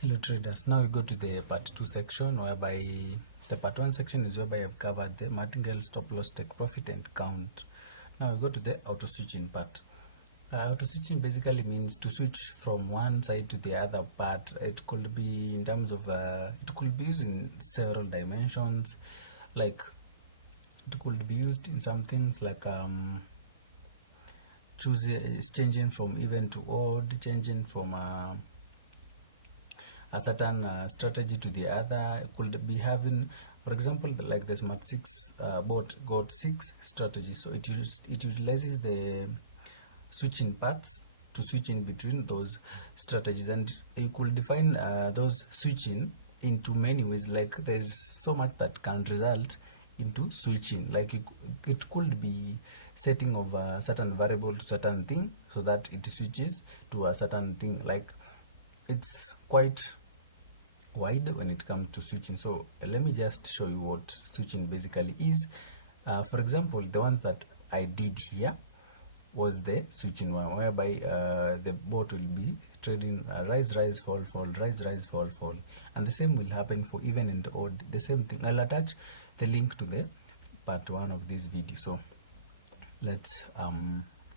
Hello traders, now we go to the part 2 section, whereby the part 1 section is whereby I've covered the martingale, stop loss, take profit and count. Now we go to the auto switching part. Auto switching basically means to switch from one side to the other part. It could be in terms of it could be used in several dimensions, like it could be used in some things like changing from even to odd, changing from a certain strategy to the other. Could be having, for example, like the smart 6 bot got 6 strategies, so it utilizes the switching parts to switch in between those strategies, and you could define those switching into many ways. Like there's so much that can result into switching, like it could be setting of a certain variable to certain thing so that it switches to a certain thing. Like it's quite wide when it comes to switching. So let me just show you what switching basically is. For example, the one that I did here was the switching one, whereby the bot will be trading rise, fall, rise, fall, and the same will happen for even and odd. The same thing. I'll attach the link to the part 1 of this video. So let's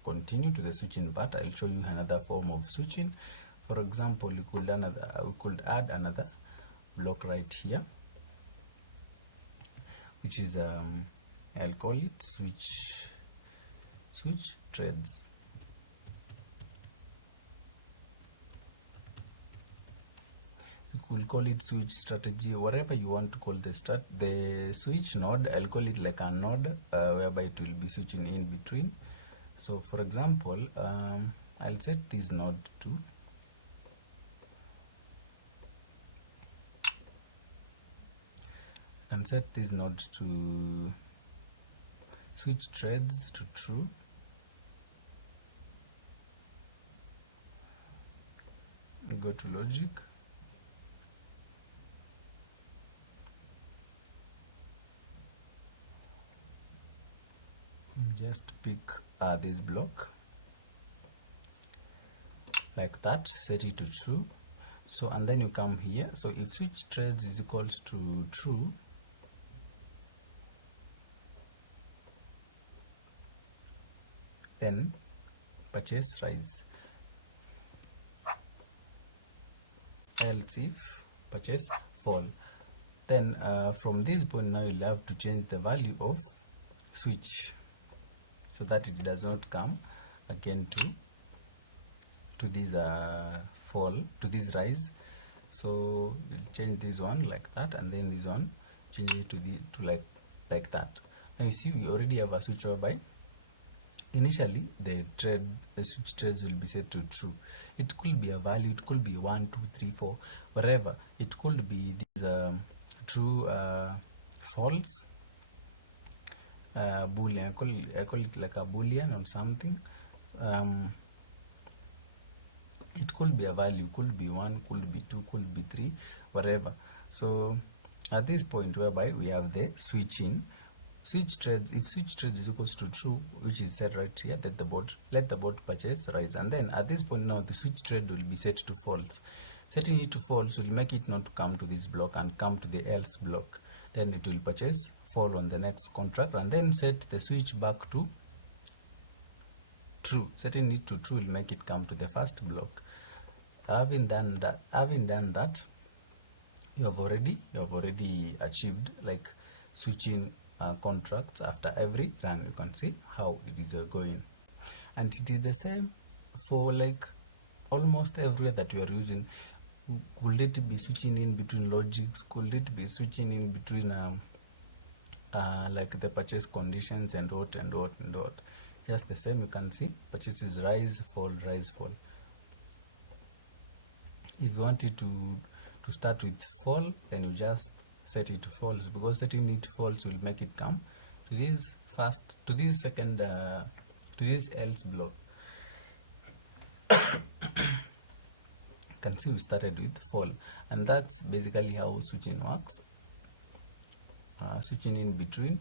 continue to the switching part. I'll show you another form of switching. For example, we could add another block right here, which is I'll call it switch trades. You could call it switch strategy, whatever you want to call the switch node. I'll call it like a node whereby it will be switching in between. So for example, I'll set this node to and set this node to switch trades to true. Go to logic, just pick this block like that, set it to true. So and then you come here. So if switch trades is equals to true, then purchase rise. Else if purchase fall. Then from this point now you'll have to change the value of switch so that it does not come again to this fall, to this rise. So we'll change this one like that, and then this one change it to like that. Now you see we already have a switch whereby initially the switch trades will be set to true. It could be a value, it could be 1, 2, 3, 4, whatever. It could be this true, false, boolean. I call it like a boolean or something. It could be a value, could be 1, could be 2, could be 3, whatever. So at this point whereby we have the switching switch trades. If switch trades is equals to true, which is set right here, that let the bot purchase rise, and then at this point now the switch trade will be set to false. Setting it to false will make it not to come to this block and come to the else block. Then it will purchase fall on the next contract, and then set the switch back to true. Setting it to true will make it come to the first block. Having done that, you have already achieved like switching contracts after every run. You can see how it is going, and it is the same for like almost everywhere that you are using. Could it be switching in between logics? Could it be switching in between like the purchase conditions and what. Just the same, you can see purchases rise, fall, rise, fall. If you want it to start with fall, then you just set it to false, because setting it to false will make it come to this second to this else block. You can see we started with fall, and that's basically how switching works. Switching in between.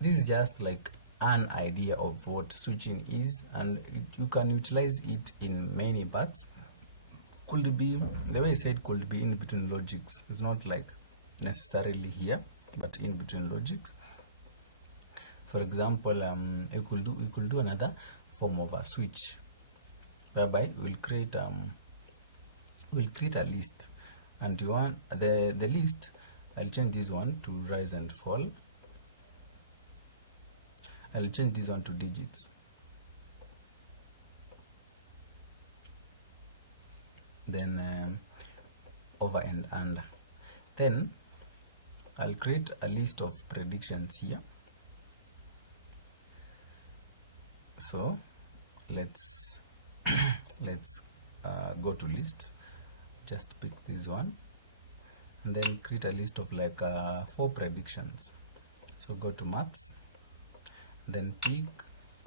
This is just like an idea of what switching is, and you can utilize it in many parts. could be, the way I said, could be in between logics. It's not like necessarily here, but in between logics. For example, we could do another form of a switch, whereby we'll create a list, and you want the list. I'll change this one to rise and fall. I'll change this one to digits. Then over and under. Then I'll create a list of predictions here. So let's go to list, just pick this one, and then create a list of like 4 predictions. So go to maths, then pick,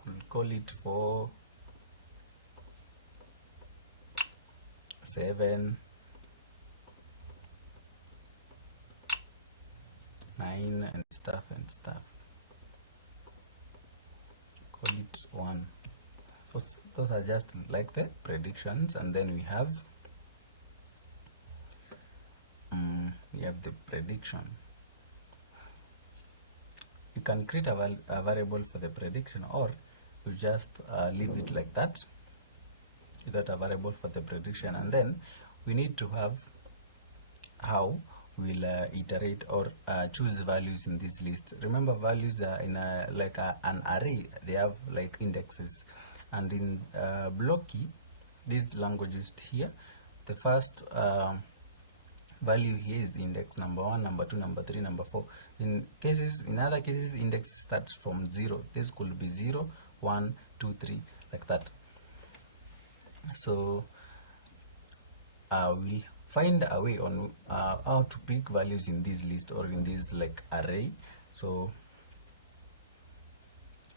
could call it 4, 7, 9, and stuff. Call it 1. Those are just like the predictions, and then we have the prediction. You can create a variable for the prediction, or you just leave it like that, without a variable for the prediction. And then we need to have how we'll iterate or choose values in this list. Remember, values are in an array. They have like indexes, and in Blocky, this language used here, the first value here is the index number 1, number 2, number 3, number 4. In other cases, index starts from 0. This could be 0, 1, 2, 3, like that. So we'll find a way on how to pick values in this list or in this like array. So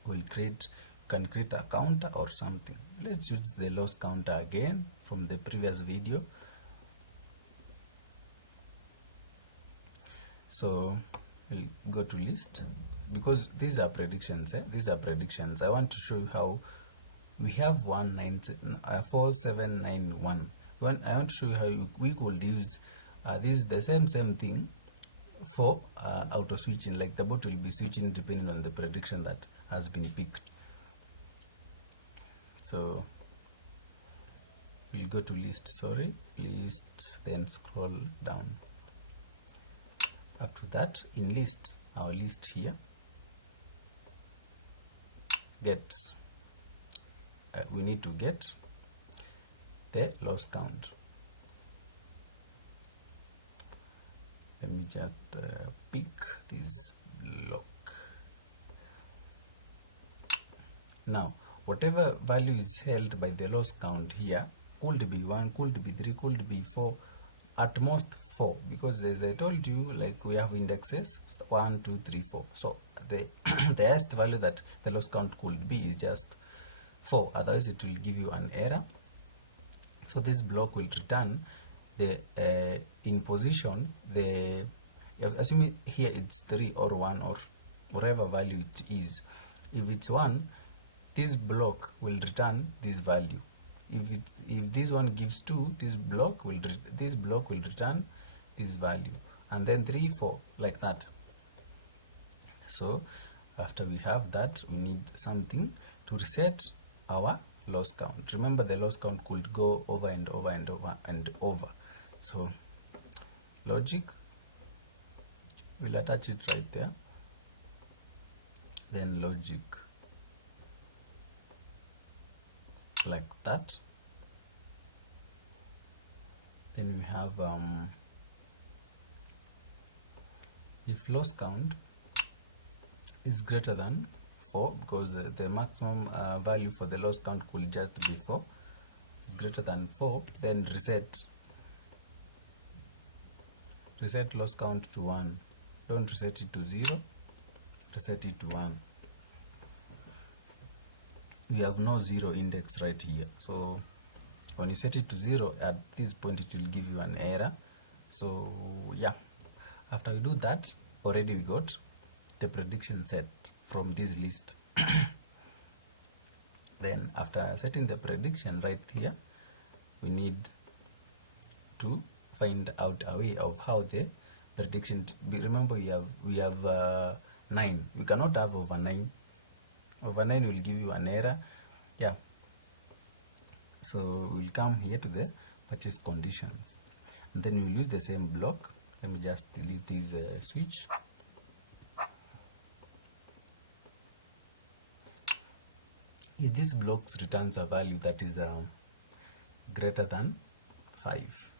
we'll can create a counter or something. Let's use the loss counter again from the previous video. So we'll go to list, because these are predictions. These are predictions. I want to show you how we have 4791. I want to show you how we could use this the same thing for auto switching. Like the bot will be switching depending on the prediction that has been picked. So we'll go to list, then scroll down up to that. In list, our list here, we need to get the loss count. Let me just pick this block. Now whatever value is held by the loss count here could be 1, could be 3, could be 4, at most 4, because as I told you, like we have indexes 1, 2, 3, 4. So the the highest value that the loss count could be is just 4, otherwise it will give you an error. So this block will return the in position, the assuming here it's 3 or 1 or whatever value it is. If it's 1, this block will return this value. If this one gives 2, this block will return this value, and then 3, 4, like that. So after we have that, we need something to reset our loss count. Remember, the loss count could go over and over and over and over. So logic, we'll attach it right there. Then logic, like that. Then we have if loss count is greater than 4, because the maximum value for the loss count could just be 4. If it's greater than 4, then reset loss count to 1. Don't reset it to 0, reset it to 1. We have no 0 index right here, so when you set it to 0, at this point it will give you an error. So yeah, after we do that, already we got the prediction set from this list. Then after setting the prediction right here, we need to find out a way of how the prediction remember we have 9. We cannot have over 9. Over 9 will give you an error. Yeah, so we'll come here to the purchase conditions, and then we'll use the same block. Let me just delete this switch. If this block returns a value that is greater than 5,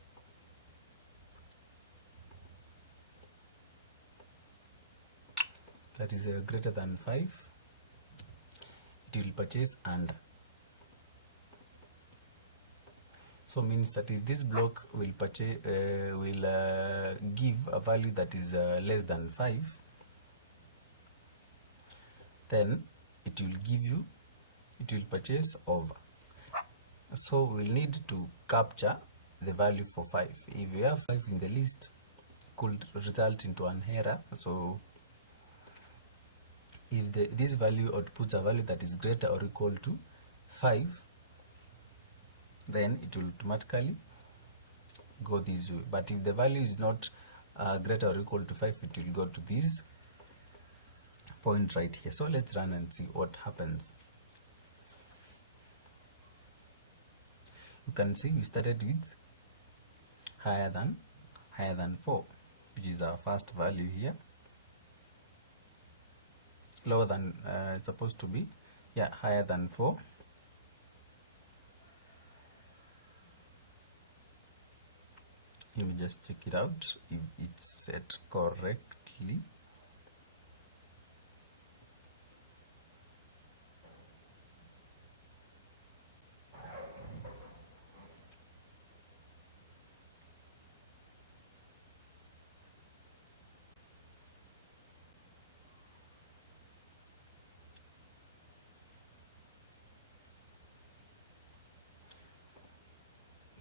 that is greater than 5, it will purchase and. So means that if this block will purchase give a value that is less than 5, then it will purchase over. So we'll need to capture the value for 5. If we have 5 in the list, could result into an error. So if this value outputs a value that is greater or equal to 5, then it will automatically go this way. But if the value is not greater or equal to 5, it will go to this point right here. So let's run and see what happens. You can see we started with higher than 4, which is our first value here. Lower than supposed to be, yeah, higher than 4. Let me just check it out if it's set correctly.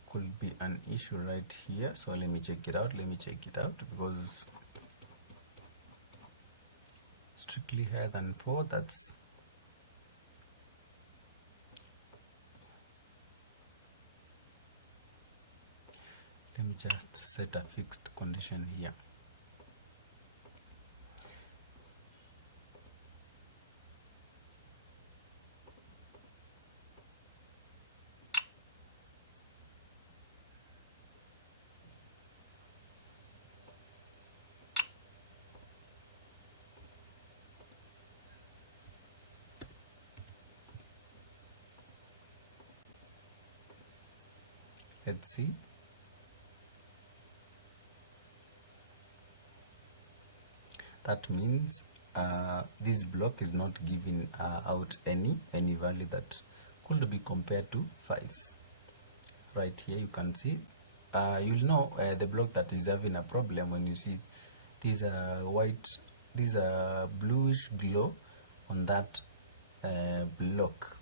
Could be an issue right here, so let me check it out. Because strictly higher than 4, that's let me just set a fixed condition here. Let's see. That means this block is not giving out any value that could be compared to 5. Right here you can see. You'll know the block that is having a problem when you see these bluish glow on that block.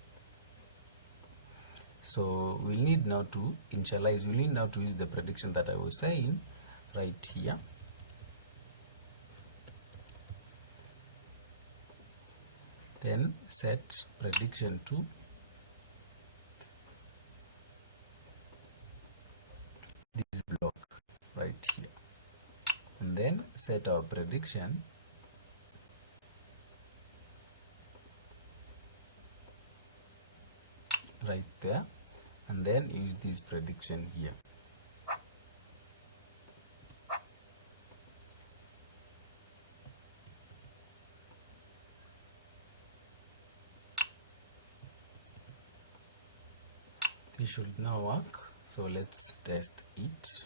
So we'll need now to initialize. We'll need now to use the prediction that I was saying right here. Then set prediction to this block right here, and then set our prediction right there, and then use this prediction here. This should now work, so let's test it.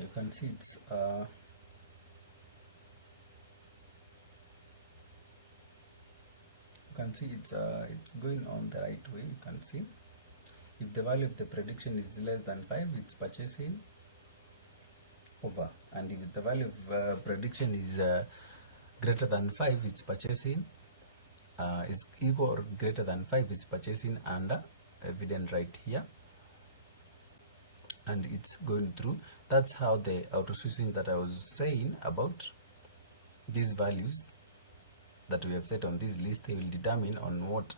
You can see it's can see it's going on the right way. You can see if the value of the prediction is less than 5, it's purchasing over, and if the value of prediction is greater than 5, it's purchasing is equal or greater than 5, it's purchasing under evident right here, and it's going through. That's how the auto switching that I was saying about these values that we have set on this list, they will determine on what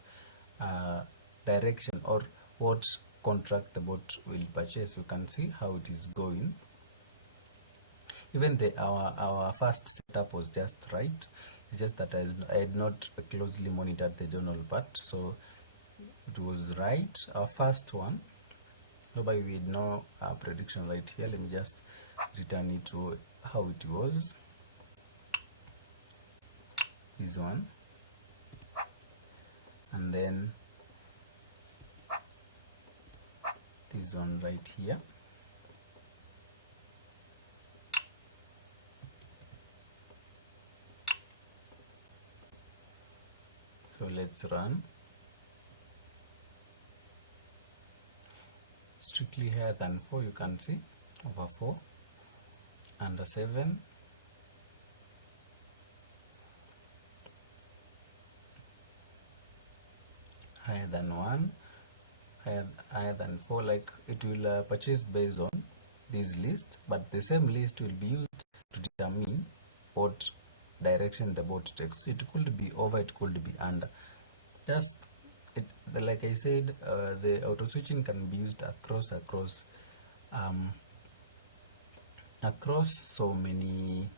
direction or what contract the bot will purchase. You can see how it is going. Even our first setup was just right. It's just that I had not closely monitored the journal part, so it was right. Our first one, whereby we had no prediction right here. Let me just return it to how it was. This one, and then this one right here. So let's run. Strictly higher than 4, you can see, over 4, under 7, higher than 1, higher than 4. Like it will purchase based on this list, but the same list will be used to determine what direction the bot takes. It could be over, it could be under. Just like I said, the auto switching can be used across so many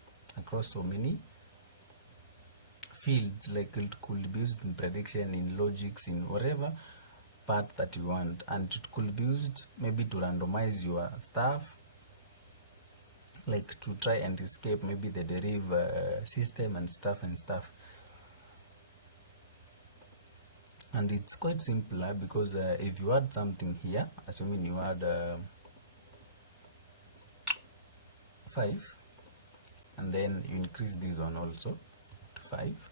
fields. Like it could be used in prediction, in logics, in whatever part that you want, and it could be used maybe to randomize your stuff, like to try and escape maybe the deriv system and stuff. And it's quite simple because if you add something here, assuming you add 5, and then you increase this one also to 5,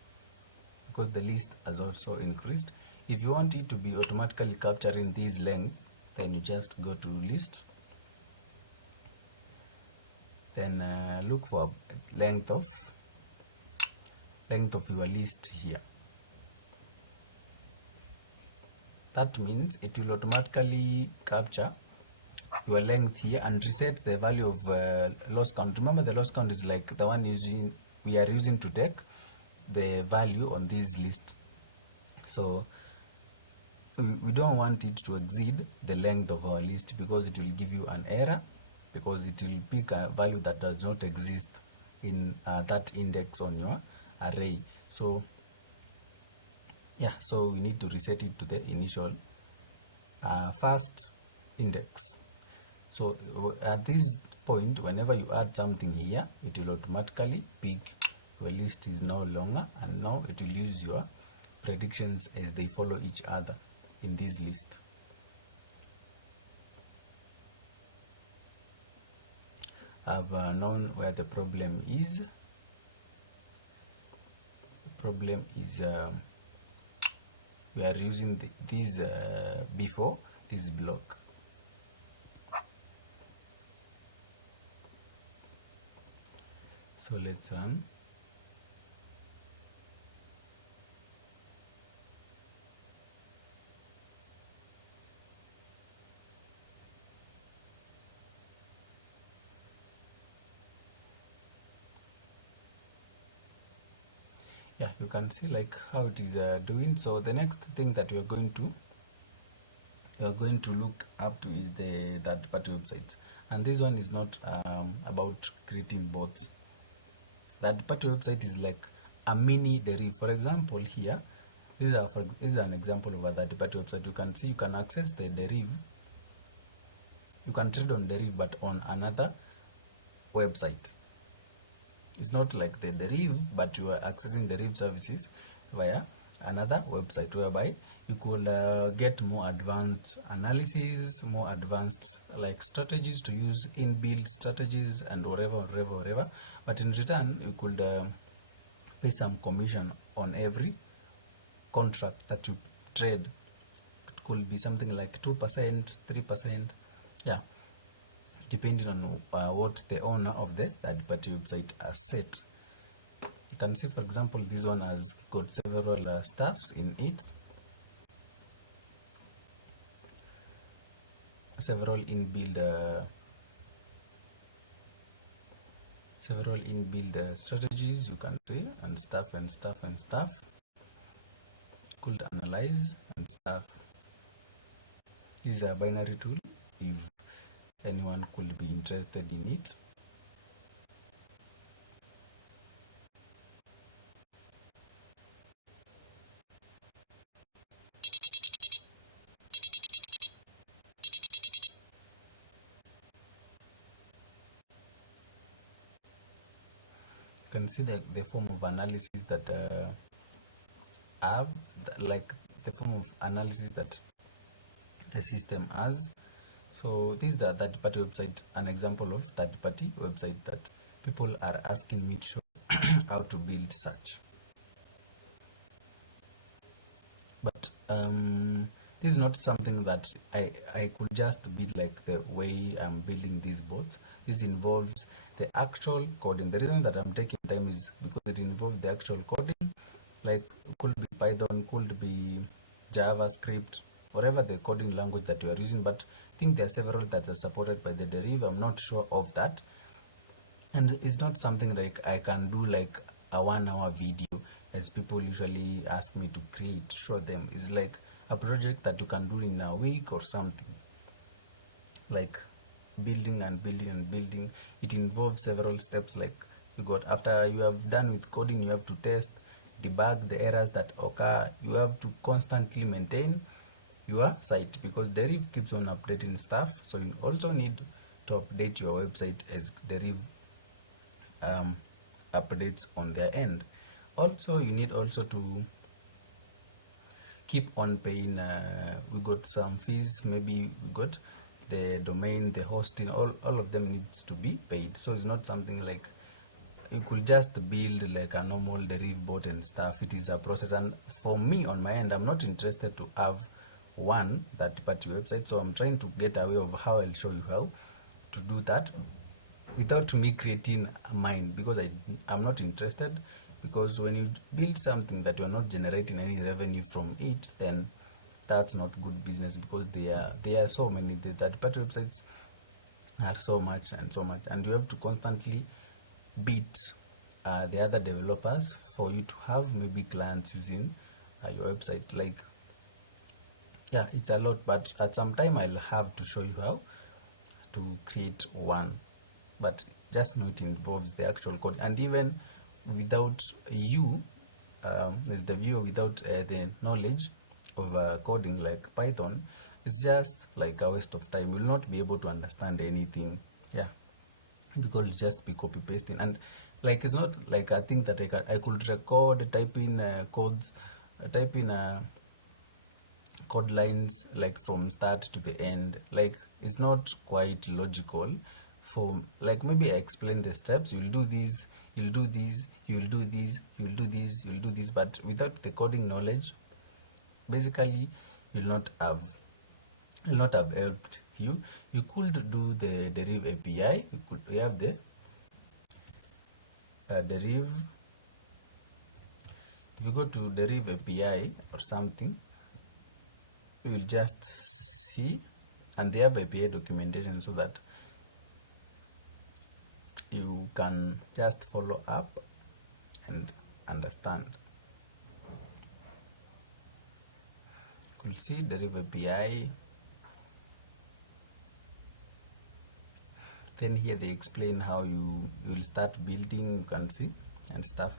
because the list has also increased. If you want it to be automatically capturing this length, then you just go to list, then look for length of your list here. That means it will automatically capture your length here and reset the value of loss count. Remember, the loss count is like the one we are using to take the value on this list. So we don't want it to exceed the length of our list, because it will give you an error, because it will pick a value that does not exist in that index on your array. So yeah, so we need to reset it to the initial first index. So at this point, whenever you add something here, it will automatically pick your list is no longer, and now it will use your predictions as they follow each other in this list. I've known where the problem is. The problem is we are using this before this block. So let's run. Yeah, you can see like how it is doing. So the next thing that we are going to look up to is the third-party websites, and this one is not about creating bots. Third-party website is like a mini deriv. For example, here this is an example of a third-party website. You can see you can access the deriv. You can trade on deriv, but on another website. It's not like the deriv, but you are accessing deriv services via another website, whereby you could get more advanced analysis, more advanced like strategies to use, inbuilt strategies, and whatever. But in return, you could pay some commission on every contract that you trade. It could be something like 2%, 3%, yeah, depending on what the owner of the third-party website has set. You can see, for example, this one has got several stuffs in it, several inbuilt strategies you can see, and stuff. Could analyze and stuff. This is a binary tool if anyone could be interested in it. You can see the form of analysis that have, like the form of analysis that the system has. So this is the third-party website, an example of third-party website that people are asking me to show how to build such. But this is not something that I could just build like the way I'm building these bots. This involves the actual coding. The reason that I'm taking time is because it involves the actual coding, like could be Python, could be JavaScript, whatever the coding language that you are using. But I think there are several that are supported by the deriv. I'm not sure of that, and it's not something like I can do like a 1-hour video as people usually ask me to create, show them. It's like a project that you can do in a week or something, like building and building and building. It involves several steps, like you got, after you have done with coding, you have to test, debug the errors that occur. You have to constantly maintain your site because deriv keeps on updating stuff, so you also need to update your website as deriv updates on their end. Also, you need also to keep on paying. We got some fees, maybe we got the domain, the hosting, all of them needs to be paid. So it's not something like you could just build like a normal deriv bot and stuff. It is a process, and for me on my end, I'm not interested to have one third-party website, so I'm trying to get away of how I'll show you how to do that without me creating mine, because I'm not interested. Because when you build something that you're not generating any revenue from it, then that's not good business, because there are so many. The third-party websites are so much, and you have to constantly beat the other developers for you to have maybe clients using your website. Like, yeah, it's a lot, but at some time I'll have to show you how to create one. But just know it involves the actual code, and even without you as the viewer, without the knowledge of coding like Python, it's just like a waste of time. You will not be able to understand anything, yeah, because it's just be copy pasting. And like, it's not like I think that I could record, type in codes, type in code lines like from start to the end. Like, it's not quite logical. For like, maybe I explain the steps, you'll do this, you'll do this, you'll do this, you'll do this, you'll do this, but without the coding knowledge, basically you'll not have helped you. You could do the deriv API. We have the deriv. If you go to deriv API or something, you will just see, and they have API documentation so that you can just follow up and understand. You could see deriv API. Then here they explain how you will start building, you can see, and stuff.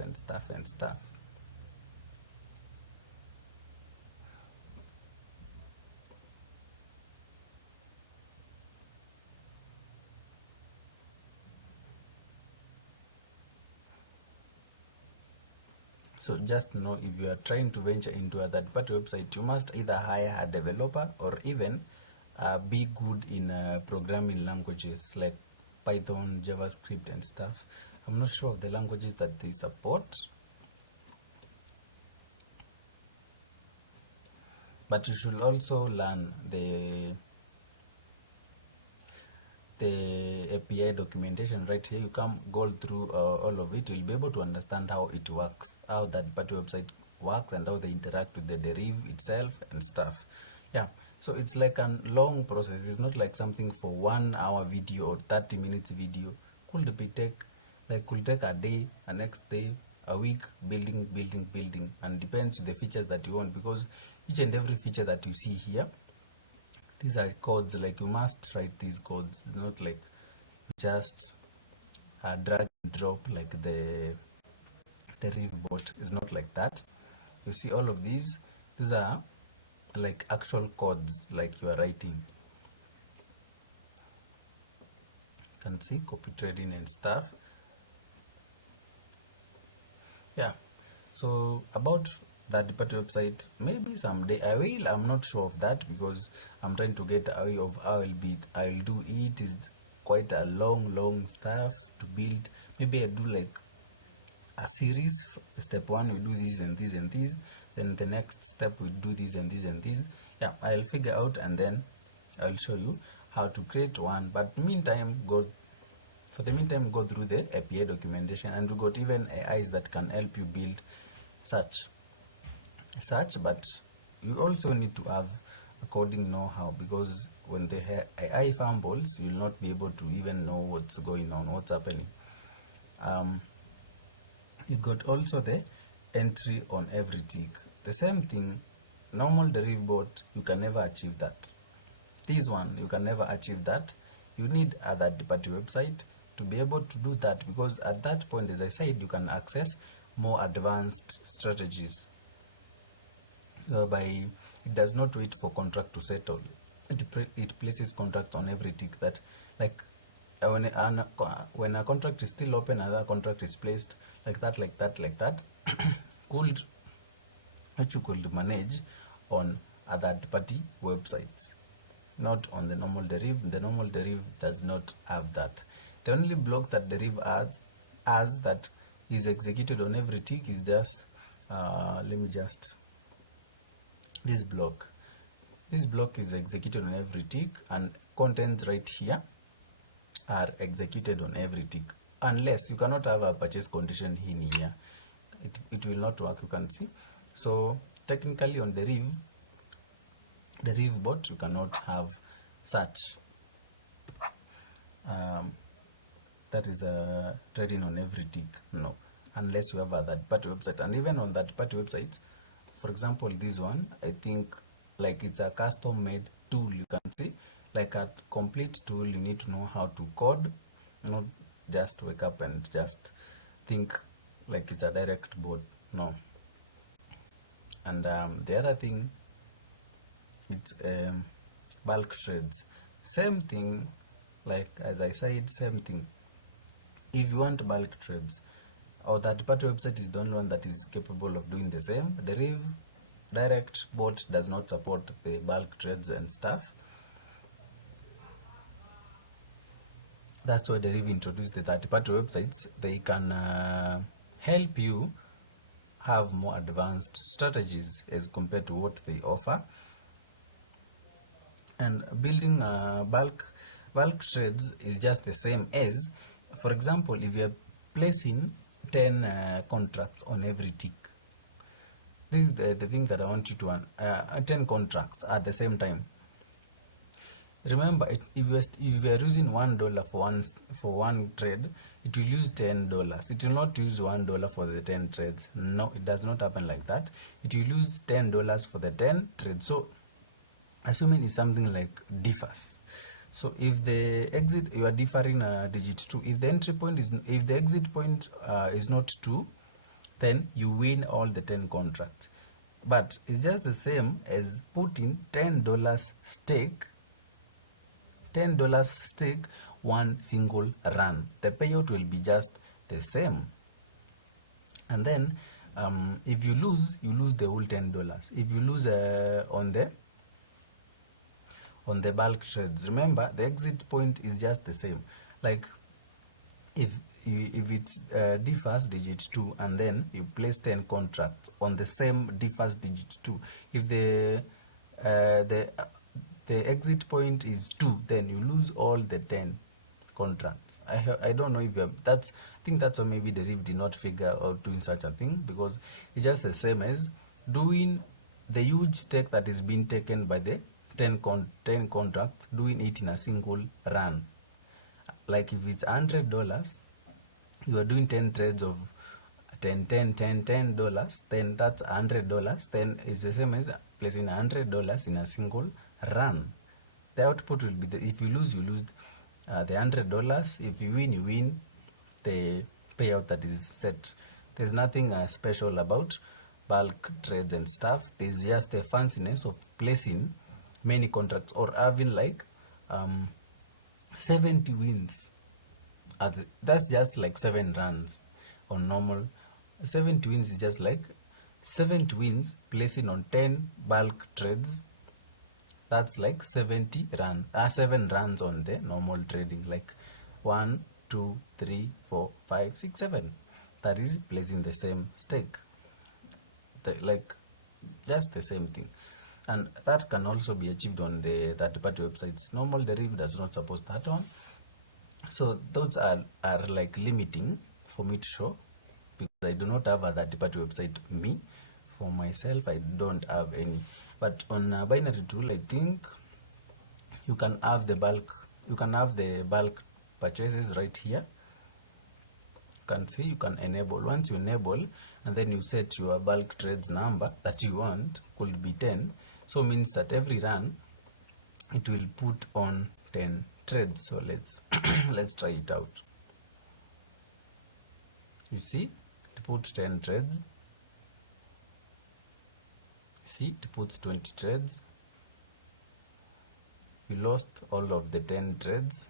So just know, if you are trying to venture into a third-party website, you must either hire a developer or even be good in programming languages like Python, JavaScript and stuff. I'm not sure of the languages that they support. but you should also learn the API documentation right here. You come go through all of it. You'll be able to understand how it works, how that party website works, and how they interact with the deriv itself and stuff. Yeah, so it's like a long process. It's not like something for 1 hour video or 30 minutes video. Could take a day, a next day, a week, building, and depends on the features that you want, because each and every feature that you see here, these are codes. Like, you must write these codes. It's not like you just drag and drop like the deriv bot. Is not like that. You see all of these are like actual codes, like you are writing. You can see copy trading and stuff. Yeah, so about that party website, maybe someday I will. I'm not sure of that, because I'm trying to get away of how I'll do it. Is quite a long stuff to build. Maybe I do like a series. Step 1 we do this and this and this, then the next step we do this and this and this. Yeah, I'll figure out, and then I'll show you how to create one. But meantime, go through the API documentation, and we got even AIs that can help you build such. But you also need to have a coding know-how, because when the AI fumbles, you'll not be able to even know what's going on, what's happening. You got also the entry on every tick. The same thing, normal deriv bot, you can never achieve that. This one, you can never achieve that. You need a third-party website to be able to do that, because at that point, as I said, you can access more advanced strategies, whereby it does not wait for contract to settle. It places contract on every tick. That, like, when a contract is still open, another contract is placed, like that could which you could manage on a third-party websites, not on the normal deriv. The normal deriv does not have that. The only block that deriv has that is executed on every tick is just this block. This block is executed on every tick, and contents right here are executed on every tick, unless you cannot have a purchase condition in here. It will not work. You can see. So technically on deriv bot, you cannot have such that is trading on every tick, no, unless you have a third-party website. And even on third-party websites, for example, this one, I think, like, it's a custom-made tool. You can see, like a complete tool. You need to know how to code, not just wake up and just think like it's a direct bot. No. And the other thing, it's bulk trades. Same thing, like as I said, same thing. If you want bulk trades, or third-party website is the only one that is capable of doing the same. Deriv direct bot does not support the bulk trades and stuff. That's why Deriv introduced the third-party websites. They can help you have more advanced strategies as compared to what they offer. And building bulk trades is just the same as, for example, if you're placing 10 contracts on every tick. This is the thing that I want you to 10 contracts at the same time. Remember, if you are using $1 for one trade, it will use $10. It will not use $1 for the 10 trades. No, it does not happen like that. It will use $10 for the 10 trades. So, assuming it's something like differs. So, if the exit, you are differing digit 2. If the entry point if the exit point is not 2, then you win all the 10 contracts. But it's just the same as putting $10 stake. $10 stake, one single run. The payout will be just the same. And then if you lose the whole $10. If you lose on the bulk trades, remember the exit point is just the same. Like, if it's differs digit 2, and then you place 10 contracts on the same differs digit 2, if the the exit point is 2, then you lose all the 10 contracts. I don't know if that's, I think that's why maybe deriv did not figure out doing such a thing, because it's just the same as doing the huge stake that is being taken by the 10 contracts, doing it in a single run. Like if it's $100, you are doing 10 trades of $10, then that's $100. Then it's the same as placing $100 in a single run. The output will be if you lose, you lose the $100. If you win, you win the payout that is set. There's nothing special about bulk trades and stuff. There's just the fanciness of placing many contracts or having like 70 wins. That's just like 7 runs on normal. 70 wins is just like 70 wins placing on 10 bulk trades. That's like 7 runs on the normal trading, like 1, 2, 3, 4, 5, 6, 7. That is placing the same stake, like just the same thing. And that can also be achieved on the third-party websites. Normal deriv does not support that one. So those are like limiting for me to show, because I do not have a third-party website. Me, for myself, I don't have any. But on a binary tool, I think you can have the bulk. You can have the bulk purchases right here. You can see, you can enable. Once you enable, and then you set your bulk trades number that you want, could be 10. So means that every run it will put on 10 trades. So let's try it out. You see, it puts 10 trades. See, it puts 20 trades. We lost all of the 10 trades.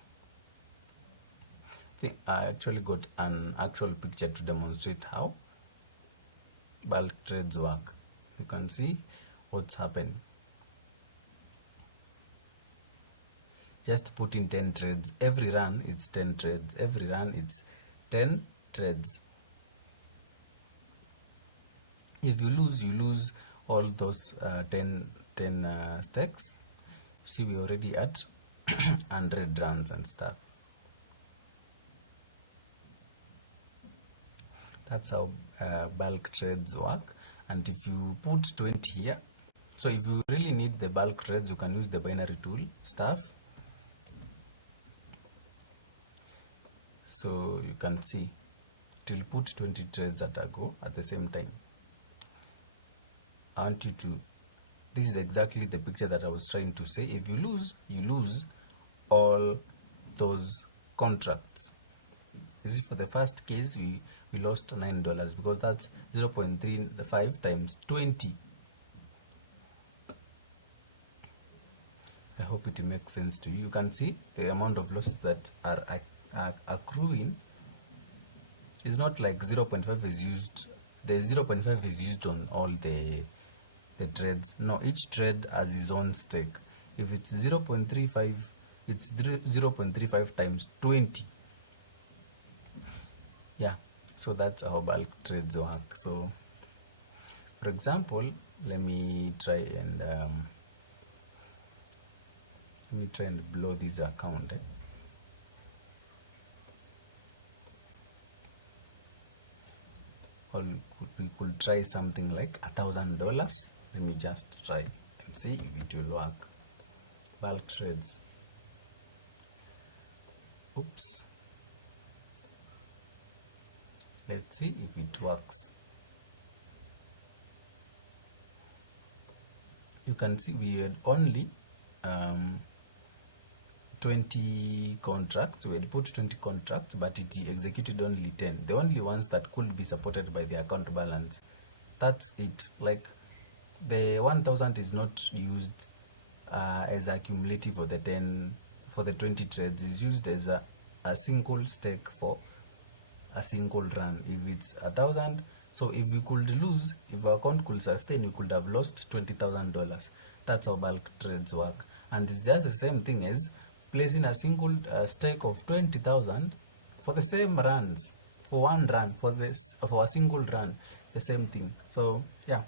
I think I actually got an actual picture to demonstrate how bulk trades work. You can see what's happening. Just put in 10 trades. Every run it's 10 trades. Every run it's 10 trades. If you lose all those 10 stakes. See, we already at 100 runs and stuff. That's how bulk trades work. And if you put 20 here, so if you really need the bulk trades, you can use the binary tool stuff. So you can see it will put 20 trades at a go at the same time. I want you to, this is exactly the picture that I was trying to say. If you lose all those contracts. You see, for the first case, we lost $9 because that's 0.35 times 20. I hope it makes sense to you. You can see the amount of losses that are accruing is not like 0.5 is used. The 0.5 is used on all the trades. No, each trade has its own stake. If it's 0.35, it's 0.35 times 20. Yeah, so that's how bulk trades work. So, for example, let me try and blow this account. Or we could try something like $1,000. Let me just try and see if it will work. Bulk trades. Oops. Let's see if it works. You can see we had only 20 contracts. We had put 20 contracts, but it executed only 10. The only ones that could be supported by the account balance. That's it. Like the 1,000 is not used as a cumulative for the 20 trades. It's used as a single stake for a single run. If it's 1,000, so if we could lose, if our account could sustain, we could have lost $20,000. That's how bulk trades work, and it's just the same thing as placing a single stake of 20,000 for the same runs, for one run, for a single run, the same thing. So yeah,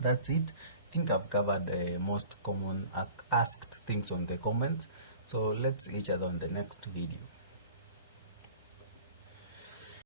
that's it. think I've covered most common asked things on the comments. So let's see each other on the next video.